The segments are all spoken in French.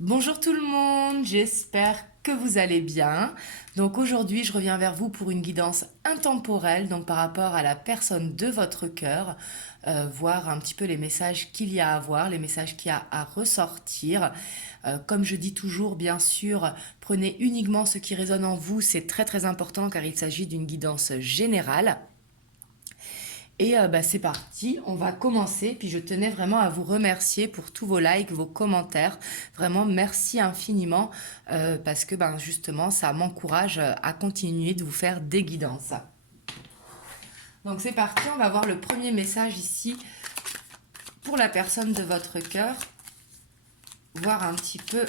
Bonjour tout le monde, j'espère que vous allez bien. Donc aujourd'hui, je reviens vers vous pour une guidance intemporelle, donc par rapport à la personne de votre cœur, voir un petit peu les messages qu'il y a à voir, les messages qu'il y a à ressortir. Comme je dis toujours, bien sûr, prenez uniquement ce qui résonne en vous, c'est très très important car il s'agit d'une guidance générale. Et c'est parti, on va commencer. Puis je tenais vraiment à vous remercier pour tous vos likes, vos commentaires. Vraiment, merci infiniment parce que justement, ça m'encourage à continuer de vous faire des guidances. Donc c'est parti, on va voir le premier message ici pour la personne de votre cœur. Voir un petit peu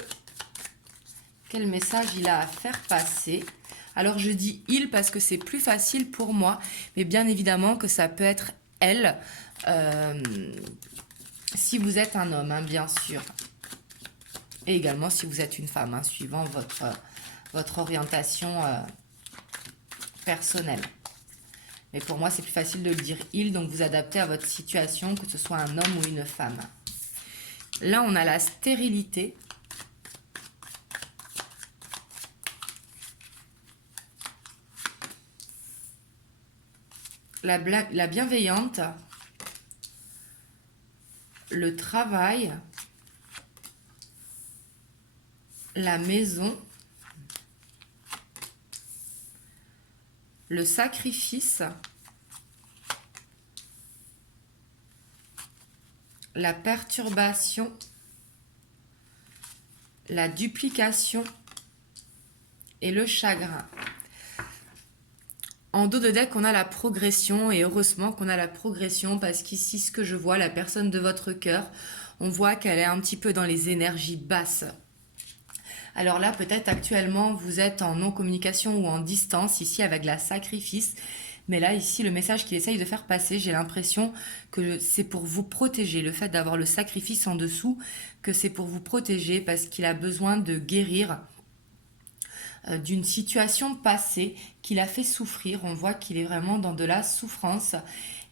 quel message il a à faire passer. Alors je dis il parce que c'est plus facile pour moi, mais bien évidemment que ça peut être elle, euh, si vous êtes un homme, hein, bien sûr. Et également si vous êtes une femme, hein, suivant votre orientation personnelle. Mais pour moi, c'est plus facile de le dire il, donc vous adaptez à votre situation, que ce soit un homme ou une femme. Là, on a la stérilité. La bienveillante, le travail, la maison, le sacrifice, la perturbation, la duplication et le chagrin. En dos de deck, on a la progression et heureusement qu'on a la progression parce qu'ici, ce que je vois, la personne de votre cœur, on voit qu'elle est un petit peu dans les énergies basses. Alors là, peut-être actuellement, vous êtes en non-communication ou en distance, ici avec la sacrifice. Mais là, ici, le message qu'il essaye de faire passer, j'ai l'impression que c'est pour vous protéger. Le fait d'avoir le sacrifice en dessous, que c'est pour vous protéger parce qu'il a besoin de guérir d'une situation passée qui l'a fait souffrir. On voit qu'il est vraiment dans de la souffrance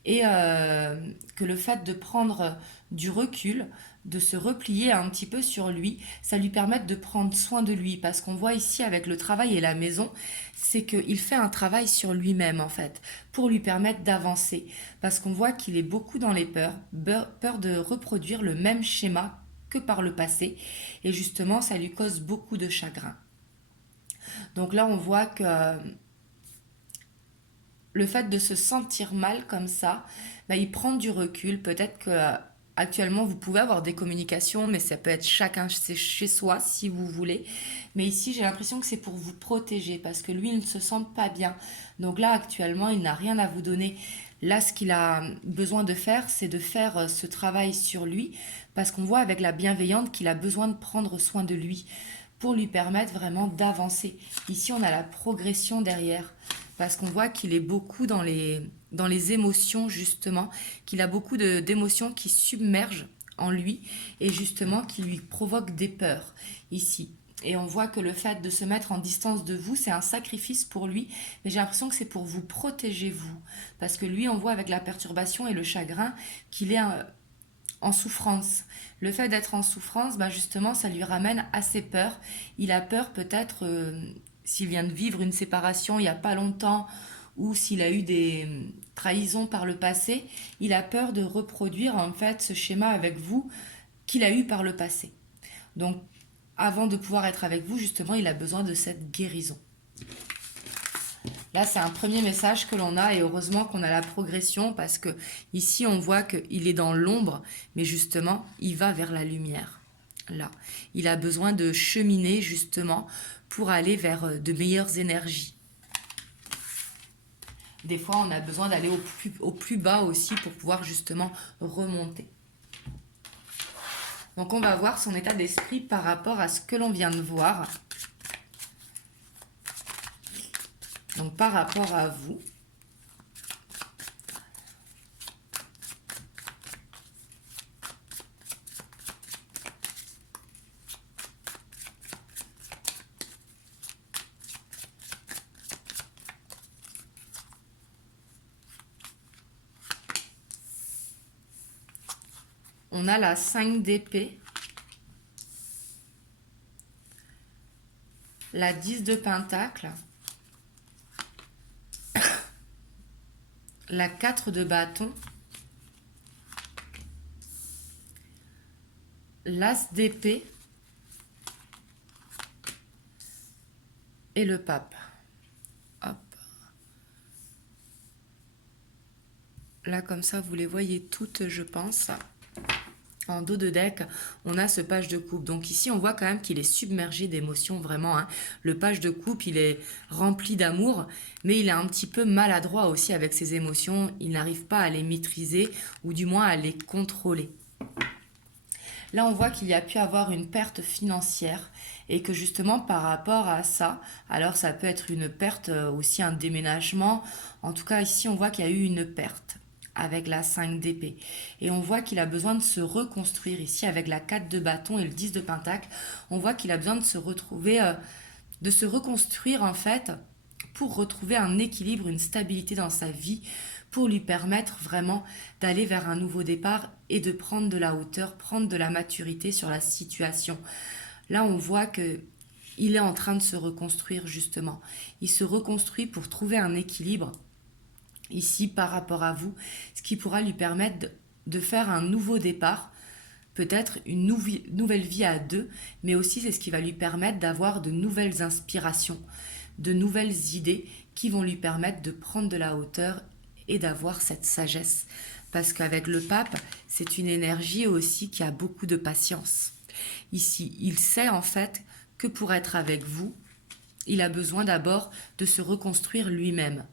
et que le fait de prendre du recul, de se replier un petit peu sur lui, ça lui permet de prendre soin de lui. Parce qu'on voit ici avec le travail et la maison, c'est qu'il fait un travail sur lui-même en fait, pour lui permettre d'avancer. Parce qu'on voit qu'il est beaucoup dans les peurs, peur de reproduire le même schéma que par le passé. Et justement, ça lui cause beaucoup de chagrin. Donc là, on voit que le fait de se sentir mal comme ça, il prend du recul. Peut-être que actuellement, vous pouvez avoir des communications, mais ça peut être chacun chez soi si vous voulez. Mais ici, j'ai l'impression que c'est pour vous protéger parce que lui, il ne se sent pas bien. Donc là, actuellement, il n'a rien à vous donner. Là, ce qu'il a besoin de faire, c'est de faire ce travail sur lui parce qu'on voit avec la bienveillante qu'il a besoin de prendre soin de lui pour lui permettre vraiment d'avancer. Ici, on a la progression derrière parce qu'on voit qu'il est beaucoup dans les émotions, justement, qu'il a beaucoup d'émotions qui submergent en lui et justement qui lui provoquent des peurs ici. Et on voit que le fait de se mettre en distance de vous, c'est un sacrifice pour lui, mais j'ai l'impression que c'est pour vous protéger vous. Parce que lui, on voit avec la perturbation et le chagrin qu'il est en souffrance. Le fait d'être en souffrance, justement, ça lui ramène à ses peurs. Il a peur peut-être, s'il vient de vivre une séparation il n'y a pas longtemps, ou s'il a eu des trahisons par le passé, il a peur de reproduire en fait ce schéma avec vous qu'il a eu par le passé. Donc, avant de pouvoir être avec vous, justement, il a besoin de cette guérison. Là, c'est un premier message que l'on a et heureusement qu'on a la progression parce que ici, on voit qu'il est dans l'ombre, mais justement, il va vers la lumière. Là, il a besoin de cheminer justement pour aller vers de meilleures énergies. Des fois, on a besoin d'aller au plus bas aussi pour pouvoir justement remonter. Donc, on va voir son état d'esprit par rapport à ce que l'on vient de voir. Donc, par rapport à vous. On a la 5 d'épée. la 10 de Pentacle, la 4 de bâton, l'As d'épée et le pape. Hop. Là, comme ça, vous les voyez toutes, je pense. En dos de deck, on a ce page de coupe. Donc ici, on voit quand même qu'il est submergé d'émotions, vraiment, hein. Le page de coupe, il est rempli d'amour, mais il est un petit peu maladroit aussi avec ses émotions. Il n'arrive pas à les maîtriser, ou du moins à les contrôler. Là, on voit qu'il y a pu avoir une perte financière et que justement par rapport à ça, alors ça peut être une perte, aussi un déménagement. En tout cas, ici, on voit qu'il y a eu une perte avec la 5 d'épée. Et on voit qu'il a besoin de se reconstruire ici avec la 4 de bâton et le 10 de pentacle. On voit qu'il a besoin de se retrouver, de se reconstruire en fait pour retrouver un équilibre, une stabilité dans sa vie, pour lui permettre vraiment d'aller vers un nouveau départ et de prendre de la hauteur, prendre de la maturité sur la situation. Là, on voit que il est en train de se reconstruire justement. Il se reconstruit pour trouver un équilibre ici par rapport à vous, ce qui pourra lui permettre de faire un nouveau départ, peut-être une nouvelle vie à deux, mais aussi c'est ce qui va lui permettre d'avoir de nouvelles inspirations, de nouvelles idées qui vont lui permettre de prendre de la hauteur et d'avoir cette sagesse. Parce qu'avec le pape, c'est une énergie aussi qui a beaucoup de patience. Ici, il sait en fait que pour être avec vous, il a besoin d'abord de se reconstruire lui-même.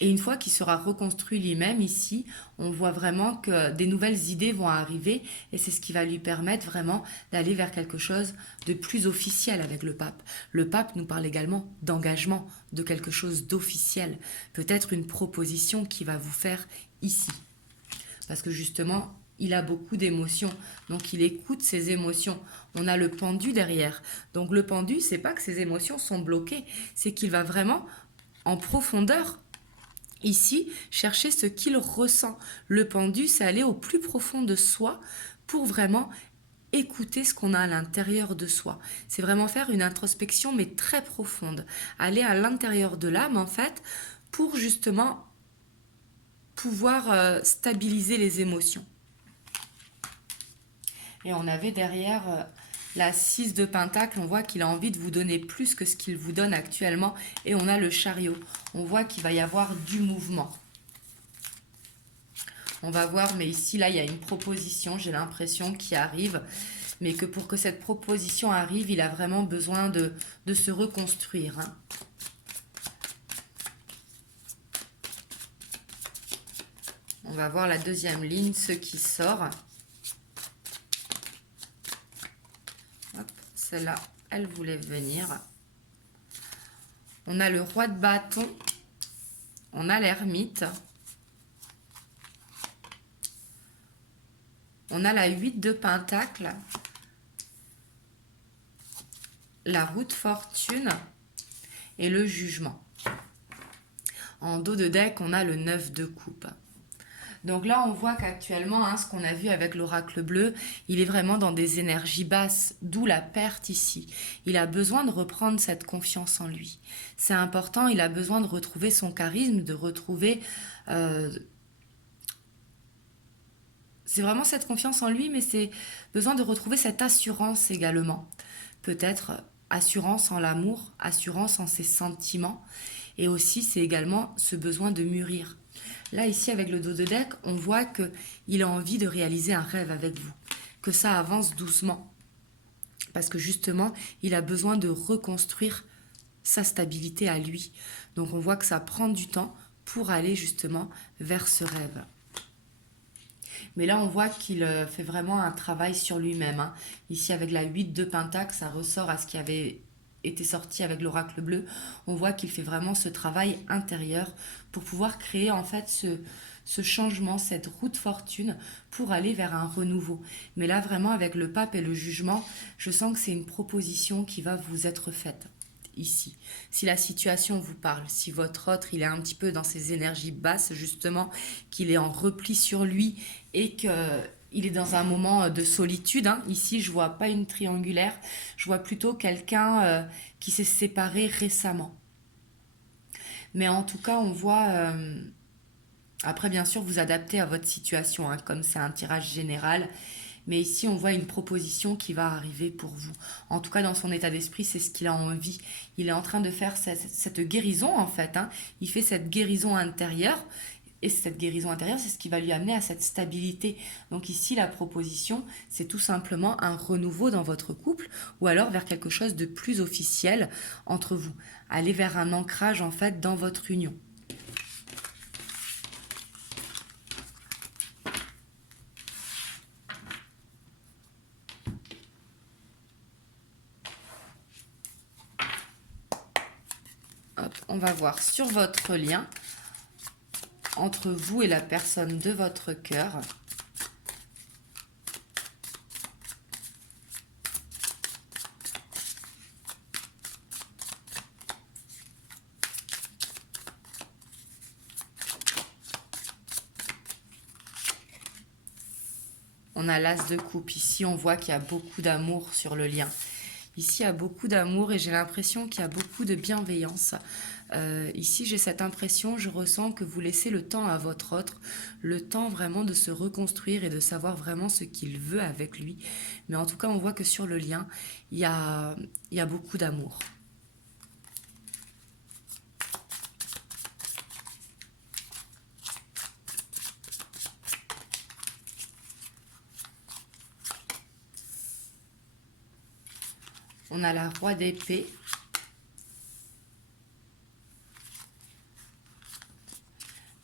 Et une fois qu'il sera reconstruit lui-même ici, on voit vraiment que des nouvelles idées vont arriver et c'est ce qui va lui permettre vraiment d'aller vers quelque chose de plus officiel avec le pape. Le pape nous parle également d'engagement, de quelque chose d'officiel, peut-être une proposition qu'il va vous faire ici. Parce que justement, il a beaucoup d'émotions, donc il écoute ses émotions. On a le pendu derrière. Donc le pendu, c'est pas que ses émotions sont bloquées, c'est qu'il va vraiment en profondeur ici, chercher ce qu'il ressent. Le pendu, c'est aller au plus profond de soi pour vraiment écouter ce qu'on a à l'intérieur de soi. C'est vraiment faire une introspection, mais très profonde. Aller à l'intérieur de l'âme, en fait, pour justement pouvoir stabiliser les émotions. Et on avait derrière la 6 de pentacle, on voit qu'il a envie de vous donner plus que ce qu'il vous donne actuellement. Et on a le chariot. On voit qu'il va y avoir du mouvement. On va voir, mais ici, là, il y a une proposition, j'ai l'impression, qui arrive. Mais que pour que cette proposition arrive, il a vraiment besoin de se reconstruire, hein. On va voir la deuxième ligne, ce qui sort. Celle-là, elle voulait venir. On a le roi de bâton. On a l'ermite. On a la 8 de pentacle. La roue de fortune. Et le jugement. En dos de deck, on a le 9 de coupe. Donc là, on voit qu'actuellement, hein, ce qu'on a vu avec l'oracle bleu, il est vraiment dans des énergies basses, d'où la perte ici. Il a besoin de reprendre cette confiance en lui. C'est important, il a besoin de retrouver son charisme, de retrouver... c'est vraiment cette confiance en lui, mais c'est besoin de retrouver cette assurance également. Peut-être assurance en l'amour, assurance en ses sentiments. Et aussi, c'est également ce besoin de mûrir. Là, ici, avec le dos de deck, on voit qu'il a envie de réaliser un rêve avec vous, que ça avance doucement. Parce que justement, il a besoin de reconstruire sa stabilité à lui. Donc, on voit que ça prend du temps pour aller justement vers ce rêve. Mais là, on voit qu'il fait vraiment un travail sur lui-même, hein. Ici, avec la 8 de pentacle, ça ressort à ce qui avait été sorti avec l'oracle bleu. On voit qu'il fait vraiment ce travail intérieur pour pouvoir créer en fait ce changement, cette roue de fortune pour aller vers un renouveau. Mais là, vraiment, avec le pape et le jugement, je sens que c'est une proposition qui va vous être faite ici. Si la situation vous parle, si votre autre, il est un petit peu dans ses énergies basses, justement, qu'il est en repli sur lui et que il est dans un moment de solitude, hein. Ici, je vois pas une triangulaire, je vois plutôt quelqu'un qui s'est séparé récemment. Mais en tout cas, on voit... après, bien sûr, vous adaptez à votre situation, hein, comme c'est un tirage général. Mais ici, on voit une proposition qui va arriver pour vous. En tout cas, dans son état d'esprit, c'est ce qu'il a envie. Il est en train de faire cette guérison, en fait, hein. Il fait cette guérison intérieure. Et cette guérison intérieure, c'est ce qui va lui amener à cette stabilité. Donc ici, la proposition, c'est tout simplement un renouveau dans votre couple ou alors vers quelque chose de plus officiel entre vous. Aller vers un ancrage, en fait, dans votre union. Hop, on va voir sur votre lien entre vous et la personne de votre cœur. On a l'as de coupe. Ici, on voit qu'il y a beaucoup d'amour sur le lien. Ici, il y a beaucoup d'amour et j'ai l'impression qu'il y a beaucoup de bienveillance. Ici, j'ai cette impression, je ressens que vous laissez le temps à votre autre, le temps vraiment de se reconstruire et de savoir vraiment ce qu'il veut avec lui. Mais en tout cas, on voit que sur le lien, il y a beaucoup d'amour. On a la roi d'épée.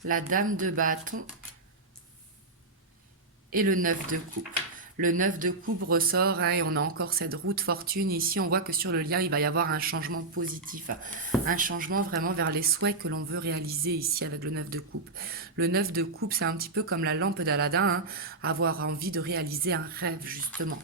La dame de bâton. Et le 9 de coupe. Le 9 de coupe ressort, hein, et on a encore cette roue de fortune. Ici, on voit que sur le lien, il va y avoir un changement positif. Un changement vraiment vers les souhaits que l'on veut réaliser ici avec le 9 de coupe. Le 9 de coupe, c'est un petit peu comme la lampe d'Aladin, hein, avoir envie de réaliser un rêve, justement.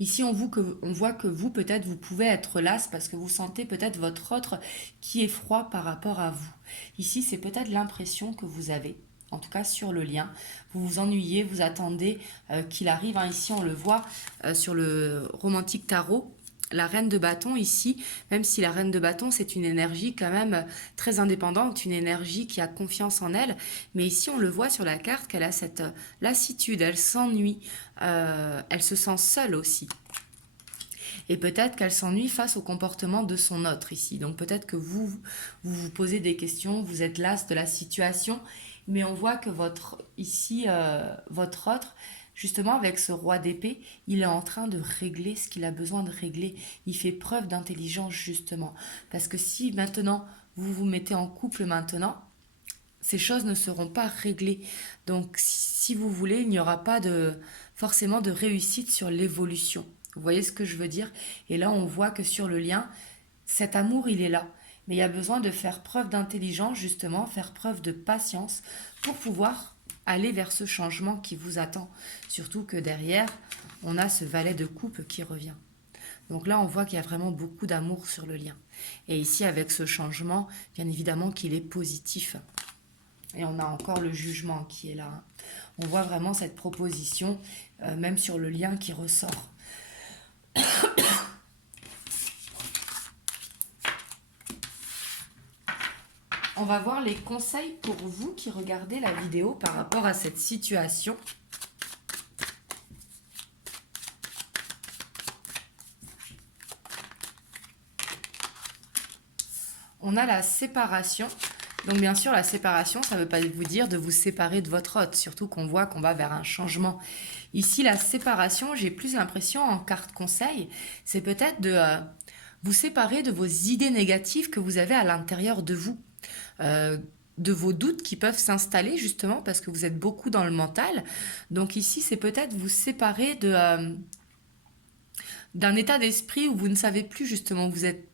Ici, on voit que vous, peut-être, vous pouvez être las parce que vous sentez peut-être votre autre qui est froid par rapport à vous. Ici, c'est peut-être l'impression que vous avez, en tout cas sur le lien. Vous vous ennuyez, vous attendez qu'il arrive, hein. Ici, on le voit sur le romantique tarot. La reine de bâton ici, même si la reine de bâton c'est une énergie quand même très indépendante, une énergie qui a confiance en elle, mais ici on le voit sur la carte qu'elle a cette lassitude, elle s'ennuie, elle se sent seule aussi. Et peut-être qu'elle s'ennuie face au comportement de son autre ici. Donc peut-être que vous posez des questions, vous êtes las de la situation, mais on voit que votre autre, justement avec ce roi d'épée, il est en train de régler ce qu'il a besoin de régler. Il fait preuve d'intelligence justement. Parce que si maintenant vous vous mettez en couple maintenant, ces choses ne seront pas réglées. Donc si vous voulez, il n'y aura pas forcément de réussite sur l'évolution. Vous voyez ce que je veux dire? Et là, on voit que sur le lien, cet amour, il est là. Mais il y a besoin de faire preuve d'intelligence, justement, faire preuve de patience pour pouvoir aller vers ce changement qui vous attend. Surtout que derrière, on a ce valet de coupe qui revient. Donc là, on voit qu'il y a vraiment beaucoup d'amour sur le lien. Et ici, avec ce changement, bien évidemment qu'il est positif. Et on a encore le jugement qui est là. On voit vraiment cette proposition, même sur le lien qui ressort. On va voir les conseils pour vous qui regardez la vidéo par rapport à cette situation. On a la séparation. Donc bien sûr, la séparation, ça ne veut pas vous dire de vous séparer de votre hôte, surtout qu'on voit qu'on va vers un changement. Ici, la séparation, j'ai plus l'impression en carte conseil, c'est peut-être de vous séparer de vos idées négatives que vous avez à l'intérieur de vous. De vos doutes qui peuvent s'installer justement parce que vous êtes beaucoup dans le mental. Donc ici, c'est peut-être vous séparer d'un état d'esprit où vous ne savez plus justement où vous êtes,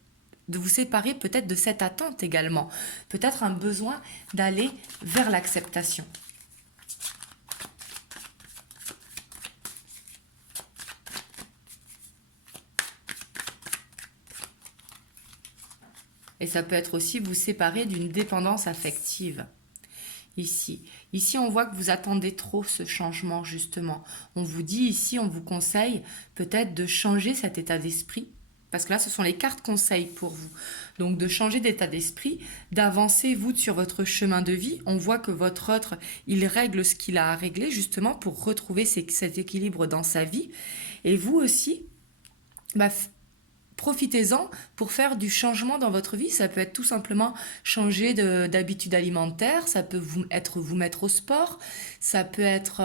de vous séparer peut-être de cette attente également. Peut-être un besoin d'aller vers l'acceptation. Et ça peut être aussi vous séparer d'une dépendance affective. ici. Ici, on voit que vous attendez trop ce changement, justement. On vous dit ici, on vous conseille peut-être de changer cet état d'esprit. Parce que là, ce sont les cartes conseils pour vous. Donc, de changer d'état d'esprit, d'avancer, vous, sur votre chemin de vie. On voit que votre autre, il règle ce qu'il a à régler, justement, pour retrouver cet équilibre dans sa vie. Et vous aussi, bah, profitez-en pour faire du changement dans votre vie. Ça peut être tout simplement changer d'habitude alimentaire, ça peut être vous mettre au sport, ça peut être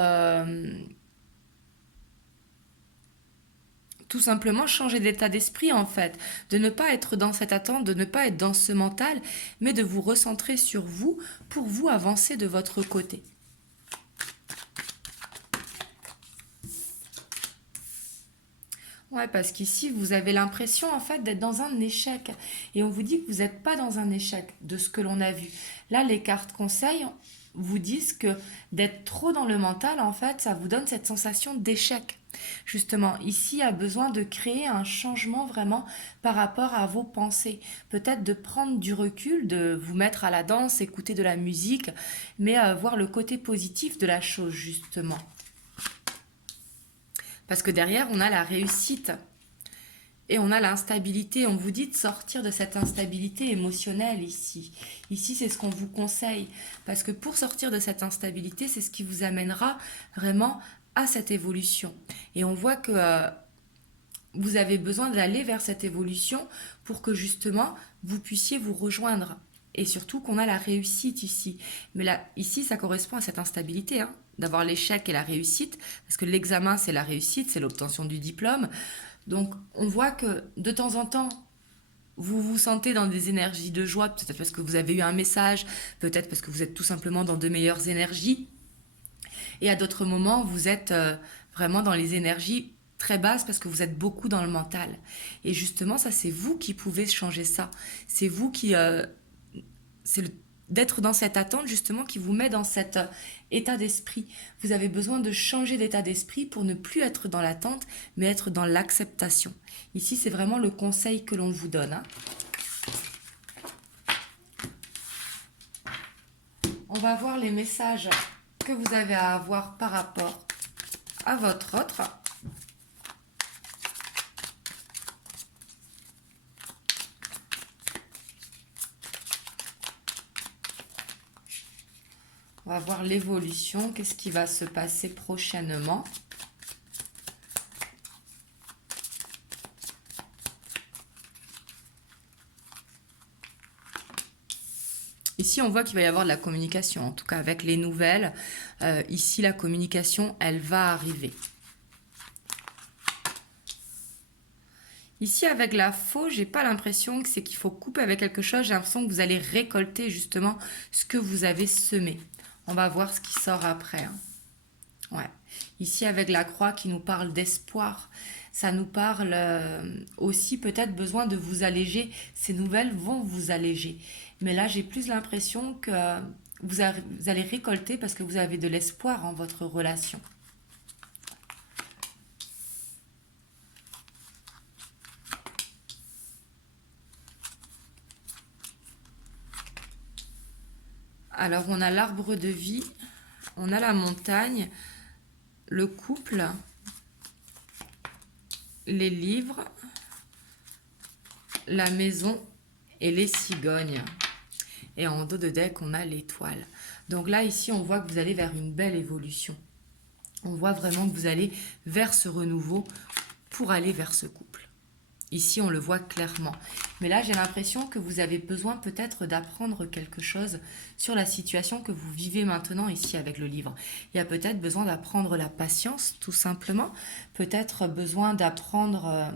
tout simplement changer d'état d'esprit en fait, de ne pas être dans cette attente, de ne pas être dans ce mental, mais de vous recentrer sur vous pour vous avancer de votre côté. Ouais, parce qu'ici, vous avez l'impression en fait d'être dans un échec. Et on vous dit que vous n'êtes pas dans un échec de ce que l'on a vu. Là, les cartes conseils vous disent que d'être trop dans le mental, en fait, ça vous donne cette sensation d'échec. Justement, ici, il y a besoin de créer un changement vraiment par rapport à vos pensées. Peut-être de prendre du recul, de vous mettre à la danse, écouter de la musique, mais voir le côté positif de la chose, justement. Parce que derrière, on a la réussite et on a l'instabilité. On vous dit de sortir de cette instabilité émotionnelle ici. Ici, c'est ce qu'on vous conseille. Parce que pour sortir de cette instabilité, c'est ce qui vous amènera vraiment à cette évolution. Et on voit que vous avez besoin d'aller vers cette évolution pour que justement, vous puissiez vous rejoindre. Et surtout qu'on a la réussite ici. Mais là, ici, ça correspond à cette instabilité, hein, d'avoir l'échec et la réussite, parce que l'examen, c'est la réussite, c'est l'obtention du diplôme. Donc, on voit que de temps en temps, vous vous sentez dans des énergies de joie, peut-être parce que vous avez eu un message, peut-être parce que vous êtes tout simplement dans de meilleures énergies. Et à d'autres moments, vous êtes vraiment dans les énergies très basses parce que vous êtes beaucoup dans le mental. Et justement, ça, c'est vous qui pouvez changer ça. C'est vous qui c'est d'être dans cette attente justement qui vous met dans cet état d'esprit. Vous avez besoin de changer d'état d'esprit pour ne plus être dans l'attente, mais être dans l'acceptation. Ici, c'est vraiment le conseil que l'on vous donne, hein. On va voir les messages que vous avez à avoir par rapport à votre autre. On va voir l'évolution, qu'est-ce qui va se passer prochainement. Ici, on voit qu'il va y avoir de la communication, en tout cas avec les nouvelles. Ici, la communication, elle va arriver. Ici, avec la faux, j'ai pas l'impression que c'est qu'il faut couper avec quelque chose. J'ai l'impression que vous allez récolter justement ce que vous avez semé. On va voir ce qui sort après, hein. Ouais. Ici, avec la croix qui nous parle d'espoir, ça nous parle aussi peut-être besoin de vous alléger. Ces nouvelles vont vous alléger. Mais là, j'ai plus l'impression que vous allez récolter parce que vous avez de l'espoir en votre relation. Alors, on a l'arbre de vie, on a la montagne, le couple, les livres, la maison et les cigognes. Et en dos de deck, on a l'étoile. Donc là, ici, on voit que vous allez vers une belle évolution. On voit vraiment que vous allez vers ce renouveau pour aller vers ce couple. Ici, on le voit clairement. Mais là, j'ai l'impression que vous avez besoin peut-être d'apprendre quelque chose sur la situation que vous vivez maintenant ici avec le livre. Il y a peut-être besoin d'apprendre la patience, tout simplement. Peut-être besoin d'apprendre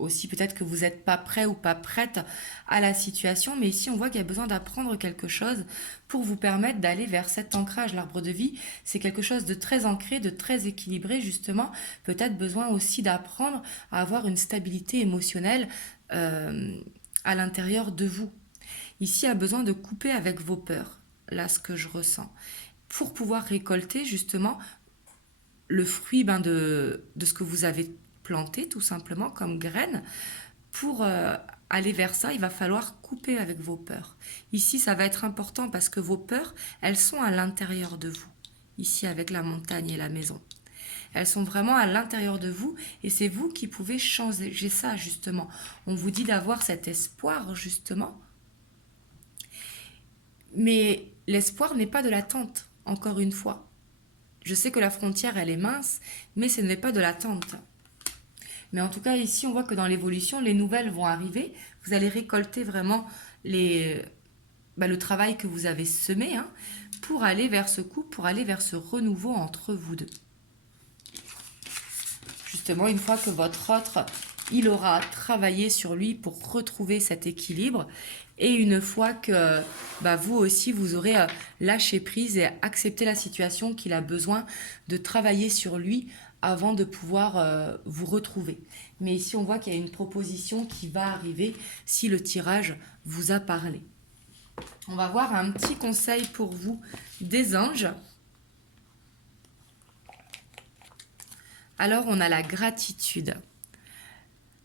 aussi peut-être que vous n'êtes pas prêt ou pas prête à la situation, mais ici on voit qu'il y a besoin d'apprendre quelque chose pour vous permettre d'aller vers cet ancrage. L'arbre de vie, c'est quelque chose de très ancré, de très équilibré justement. Peut-être besoin aussi d'apprendre à avoir une stabilité émotionnelle à l'intérieur de vous. Ici, il y a besoin de couper avec vos peurs, là ce que je ressens, pour pouvoir récolter justement le fruit de ce que vous avez planté tout simplement comme graine pour aller vers ça, il va falloir couper avec vos peurs. Ici, ça va être important parce que vos peurs, elles sont à l'intérieur de vous. Ici, avec la montagne et la maison. Elles sont vraiment à l'intérieur de vous et c'est vous qui pouvez changer ça, justement. On vous dit d'avoir cet espoir, justement. Mais l'espoir n'est pas de l'attente, encore une fois. Je sais que la frontière, elle est mince, mais ce n'est pas de l'attente. Mais en tout cas, ici, on voit que dans l'évolution, les nouvelles vont arriver. Vous allez récolter vraiment le travail que vous avez semé, hein, pour aller vers ce couple, pour aller vers ce renouveau entre vous deux. Justement, une fois que votre autre, il aura travaillé sur lui pour retrouver cet équilibre, et une fois que vous aussi, vous aurez lâché prise et accepté la situation qu'il a besoin de travailler sur lui avant de pouvoir vous retrouver. Mais ici, on voit qu'il y a une proposition qui va arriver si le tirage vous a parlé. On va voir un petit conseil pour vous des anges. Alors, on a la gratitude.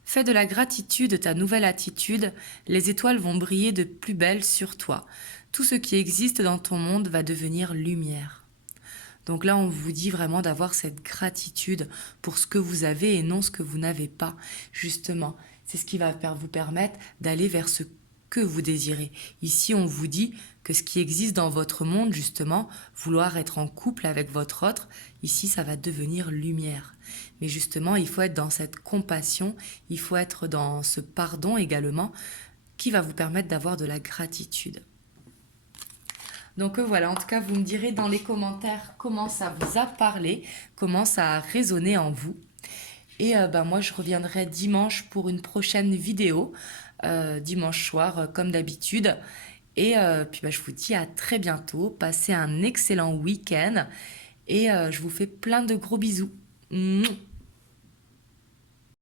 Fais de la gratitude ta nouvelle attitude, les étoiles vont briller de plus belle sur toi. Tout ce qui existe dans ton monde va devenir lumière. Donc là, on vous dit vraiment d'avoir cette gratitude pour ce que vous avez et non ce que vous n'avez pas. Justement, c'est ce qui va vous permettre d'aller vers ce que vous désirez. Ici, on vous dit que ce qui existe dans votre monde, justement, vouloir être en couple avec votre autre, ici, ça va devenir lumière. Mais justement, il faut être dans cette compassion, il faut être dans ce pardon également, qui va vous permettre d'avoir de la gratitude. Donc voilà, en tout cas, vous me direz dans les commentaires comment ça vous a parlé, comment ça a résonné en vous. Et moi, je reviendrai dimanche pour une prochaine vidéo, dimanche soir, comme d'habitude. Et puis je vous dis à très bientôt. Passez un excellent week-end. Et je vous fais plein de gros bisous. Mouah.